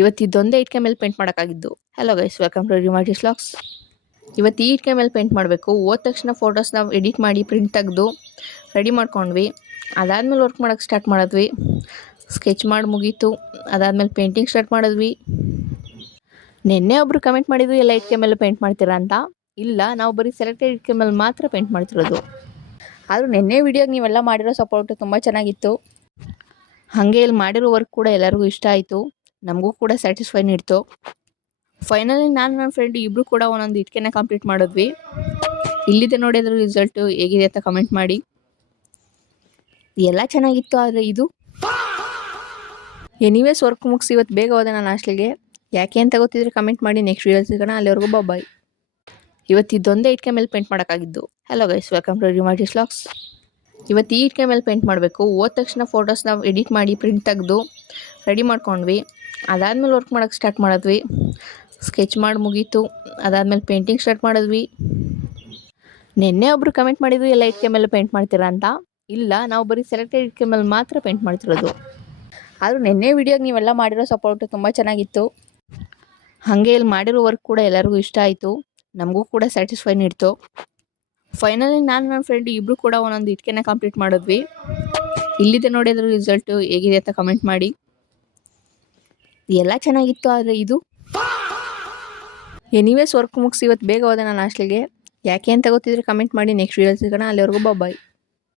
ಇವತ್ತು ಇದೊಂದೇ ಇಟ್ಕೆ ಮೇಲೆ ಪೇಂಟ್ ಮಾಡೋಕ್ಕಾಗಿದ್ದು. ಹಲೋ ಗೈಸ್, ವೆಲ್ಕಮ್ ಟು ರಿಮಾಟಿಸ್ ವ್ಲಾಗ್ಸ್. ಇವತ್ತು ಈ ಇಟ್ಕೆ ಮೇಲೆ ಪೇಂಟ್ ಮಾಡಬೇಕು. ಹೋದ ತಕ್ಷಣ ಫೋಟೋಸ್ನ ಎಡಿಟ್ ಮಾಡಿ ಪ್ರಿಂಟ್ ತೆಗೆದು ರೆಡಿ ಮಾಡ್ಕೊಂಡ್ವಿ. ಅದಾದಮೇಲೆ ವರ್ಕ್ ಮಾಡೋಕ್ಕೆ ಸ್ಟಾರ್ಟ್ ಮಾಡಿದ್ವಿ. ಸ್ಕೆಚ್ ಮಾಡಿ ಮುಗೀತು. ಅದಾದಮೇಲೆ ಪೇಂಟಿಂಗ್ ಸ್ಟಾರ್ಟ್ ಮಾಡಿದ್ವಿ. ನಿನ್ನೆ ಒಬ್ಬರು ಕಮೆಂಟ್ ಮಾಡಿದ್ರು, ಎಲ್ಲ ಇಟ್ಕೆ ಮೇಲೆ ಪೇಂಟ್ ಮಾಡ್ತೀರಾ ಅಂತ. ಇಲ್ಲ, ನಾವು ಬರೀ ಸೆಲೆಕ್ಟೆಡ್ ಇಟ್ಕೆ ಮೇಲೆ ಮಾತ್ರ ಪೇಂಟ್ ಮಾಡ್ತಿರೋದು. ಆದರೂ ನಿನ್ನೆ ವಿಡಿಯೋಗೆ ನೀವೆಲ್ಲ ಮಾಡಿರೋ ಸಪೋರ್ಟು ತುಂಬ ಚೆನ್ನಾಗಿತ್ತು. ಹಾಗೆ ಇಲ್ಲಿ ಮಾಡಿರೋ ವರ್ಕ್ ಕೂಡ ಎಲ್ಲರಿಗೂ ಇಷ್ಟ ಆಯಿತು. ನಮಗೂ ಕೂಡ ಸ್ಯಾಟಿಸ್ಫೈ ನೀಡ್ತು. ಫೈನಲಿ ನಾನು ನನ್ನ ಫ್ರೆಂಡ್ ಇಬ್ಬರು ಕೂಡ ಒಂದೊಂದು ಇಟ್ಕೆನ ಕಂಪ್ಲೀಟ್ ಮಾಡಿದ್ವಿ. ಇಲ್ಲಿದೆ ನೋಡಿ ಅದ್ರ ರಿಸಲ್ಟು ಹೇಗಿದೆ ಅಂತ ಕಮೆಂಟ್ ಮಾಡಿ. ಎಲ್ಲ ಚೆನ್ನಾಗಿತ್ತು, ಆದರೆ ಇದು ಎನಿವೇಸ್ ವರ್ಕ್ ಮುಗಿಸಿ ಇವತ್ತು ಬೇಗ ಹೋದೆ ನಾನು ಹಾಸ್ಟೆಲ್ಗೆ. ಯಾಕೆ ಅಂತ ಗೊತ್ತಿದ್ರೆ ಕಮೆಂಟ್ ಮಾಡಿ. ನೆಕ್ಸ್ಟ್ ವಿಡಿಯೋ ಸಿಗೋಣ. ಅಲ್ಲಿವರೆಗೂ ಬಾಯ್. ಇವತ್ತು ಇದೊಂದೇ ಇಟ್ಕೆ ಮೇಲೆ ಪೇಂಟ್ ಮಾಡೋಕ್ಕಾಗಿದ್ದು. ಹಲೋ ಗೈಸ್, ವೆಲ್ಕಮ್ ಟು ರಿಮಾಟಿಸ್ ವ್ಲಾಗ್ಸ್. ಇವತ್ತು ಈ ಇಟ್ಕೆ ಮೇಲೆ ಪೇಂಟ್ ಮಾಡಬೇಕು. ಹೋದ ತಕ್ಷಣ ಫೋಟೋಸ್ನ ಎಡಿಟ್ ಮಾಡಿ ಪ್ರಿಂಟ್ ತೆಗೆದು ರೆಡಿ ಮಾಡ್ಕೊಂಡ್ವಿ. ಅದಾದಮೇಲೆ ವರ್ಕ್ ಮಾಡೋಕ್ಕೆ ಸ್ಟಾರ್ಟ್ ಮಾಡಿದ್ವಿ. ಸ್ಕೆಚ್ ಮಾಡಿ ಮುಗೀತು. ಅದಾದಮೇಲೆ ಪೇಂಟಿಂಗ್ ಸ್ಟಾರ್ಟ್ ಮಾಡಿದ್ವಿ. ನಿನ್ನೆ ಒಬ್ಬರು ಕಮೆಂಟ್ ಮಾಡಿದ್ರು, ಎಲ್ಲ ಇಟ್ಕೆ ಮೇಲೆ ಪೇಂಟ್ ಮಾಡ್ತೀರಾ ಅಂತ. ಇಲ್ಲ, ನಾವು ಬರೀ ಸೆಲೆಕ್ಟೆಡ್ ಇಟ್ಕೆ ಮೇಲೆ ಮಾತ್ರ ಪೇಂಟ್ ಮಾಡ್ತಿರೋದು. ಆದರೂ ನಿನ್ನೆ ವಿಡಿಯೋಗೆ ನೀವೆಲ್ಲ ಮಾಡಿರೋ ಸಪೋರ್ಟು ತುಂಬ ಚೆನ್ನಾಗಿತ್ತು. ಹಾಗೆ ಇಲ್ಲಿ ಮಾಡಿರೋ ವರ್ಕ್ ಕೂಡ ಎಲ್ಲರಿಗೂ ಇಷ್ಟ ಆಯಿತು. ನಮಗೂ ಕೂಡ ಸ್ಯಾಟಿಸ್ಫೈ ನೀಡ್ತು. ಫೈನಲಿ ನಾನು ನನ್ನ ಫ್ರೆಂಡ್ ಇಬ್ಬರು ಕೂಡ ಒಂದೊಂದು ಇಟ್ಕೆನ ಕಂಪ್ಲೀಟ್ ಮಾಡಿದ್ವಿ. ಇಲ್ಲಿದೆ ನೋಡಿ ಅದ್ರ ರಿಸಲ್ಟು ಹೇಗಿದೆ ಅಂತ ಕಮೆಂಟ್ ಮಾಡಿ. ಎಲ್ಲ ಚೆನ್ನಾಗಿತ್ತು, ಆದರೆ ಇದು ಎನಿವೇಸ್ ವರ್ಕ್ ಮುಗಿಸಿ ಇವತ್ತು ಬೇಗ ಹೋದೆ ನಾನು ಹಾಸ್ಟೆಲ್ಗೆ. ಯಾಕೆ ಅಂತ ಗೊತ್ತಿದ್ರೆ ಕಮೆಂಟ್ ಮಾಡಿ. ನೆಕ್ಸ್ಟ್ ವಿಡಿಯೋ ಸಿಗೋಣ. ಅಲ್ಲಿವರೆಗೂ ಬಾಯ್.